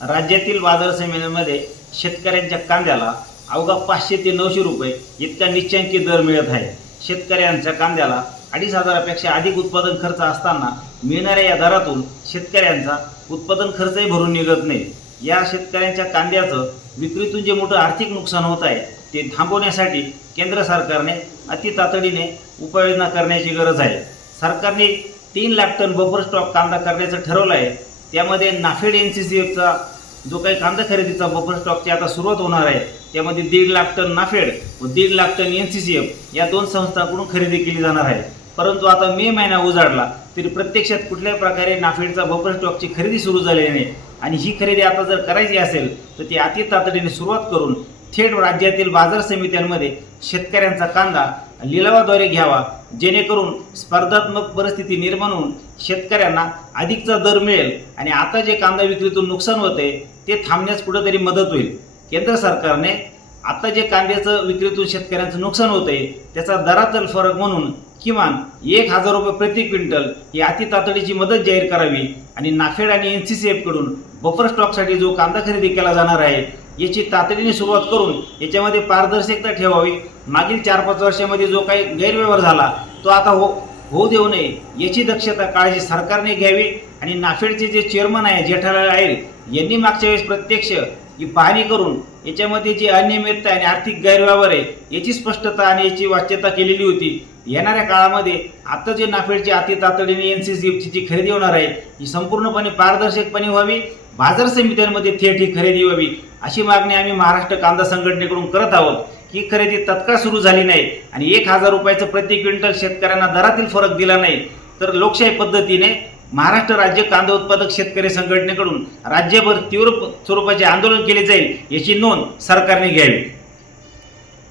राज्यातील बाजार समितीमध्ये शेतकऱ्यांच्या कांद्याला अवघा पाचशे ते नऊशे रुपये इतका निश्चयांकी दर मिळत आहे. शेतकऱ्यांच्या कांद्याला अडीच हजारापेक्षा अधिक उत्पादन खर्च असताना मिळणाऱ्या या दरातून शेतकऱ्यांचा उत्पादन खर्चही भरून निघत नाही. या शेतकऱ्यांच्या कांद्याचं विक्रीतून जे मोठं आर्थिक नुकसान होत आहे ते थांबवण्यासाठी केंद्र सरकारने अति तातडीने उपाययोजना करण्याची गरज आहे. सरकारने तीन लाख टन बफर स्टॉक कांदा करण्याचं ठरवलं आहे. त्यामध्ये नाफेड एन सी सी एफचा जो काही कांदा खरेदीचा बफर स्टॉकची आता सुरुवात होणार आहे त्यामध्ये दीड लाख टन नाफेड व दीड lakh ton N C C F या दोन संस्थांकडून खरेदी केली जाणार आहे. परंतु आता मे महिना उजाडला तरी प्रत्यक्षात कुठल्याही प्रकारे नाफेडचा बफर स्टॉकची खरेदी सुरू झालेली नाही. आणि ही खरेदी आता जर करायची असेल तर ती अति तातडीने सुरुवात करून थेट राज्यातील बाजार समित्यांमध्ये शेतकऱ्यांचा कांदा लिलावाद्वारे घ्यावा जेणेकरून स्पर्धात्मक परिस्थिती निर्माण होऊन शेतकऱ्यांना अधिकचा दर मिळेल आणि आता जे कांदा विक्रीतून नुकसान होते ते थांबण्यास कुठेतरी मदत होईल. केंद्र सरकारने आता जे कांद्याचं विक्रीतून शेतकऱ्यांचं नुकसान होतंय त्याचा दरातील फरक म्हणून किमान एक हजार रुपये प्रति क्विंटल ही अति तातडीची मदत जाहीर करावी आणि नाफेड आणि एन सी सी एफकडून बफर स्टॉकसाठी जो कांदा खरेदी केला जाणार आहे याची तातडीने सुरुवात करून याच्यामध्ये पारदर्शकता ठेवावी. मागील चार पाच वर्षामध्ये जो काही गैरव्यवहार झाला तो आता हो होऊ देऊ नये याची दक्षता काळजी सरकारने घ्यावी आणि नाफेडचे जे चेअरमन आहे जेठालाल आयर यांनी मागच्या वेळेस प्रत्यक्ष ही पाहणी करून याच्यामध्ये जी अनियमितता आणि आर्थिक गैरव्यवहार आहे याची स्पष्टता आणि याची वाच्यता केलेली होती. येणाऱ्या काळामध्ये आता जे नाफेडची अति तातडीने एन सी सी एफची जी खरेदी होणार आहे ही संपूर्णपणे पारदर्शकपणे व्हावी बाजार समित्यांमध्ये थेट ही खरेदी व्हावी अशी मागणी आम्ही महाराष्ट्र कांदा संघटनेकडून करत आहोत. ही खरेदी तत्काळ सुरू झाली नाही आणि एक हजार रुपयाचं प्रति क्विंटल शेतकऱ्यांना दरातील फरक दिला नाही. तर लोकशाही पद्धतीने महाराष्ट्र राज्य कांदा उत्पादक शेतकरी संघटनेकडून राज्यभर तीव्र स्वरूपाचे आंदोलन केले जाईल याची नोंद सरकारने घ्यावी.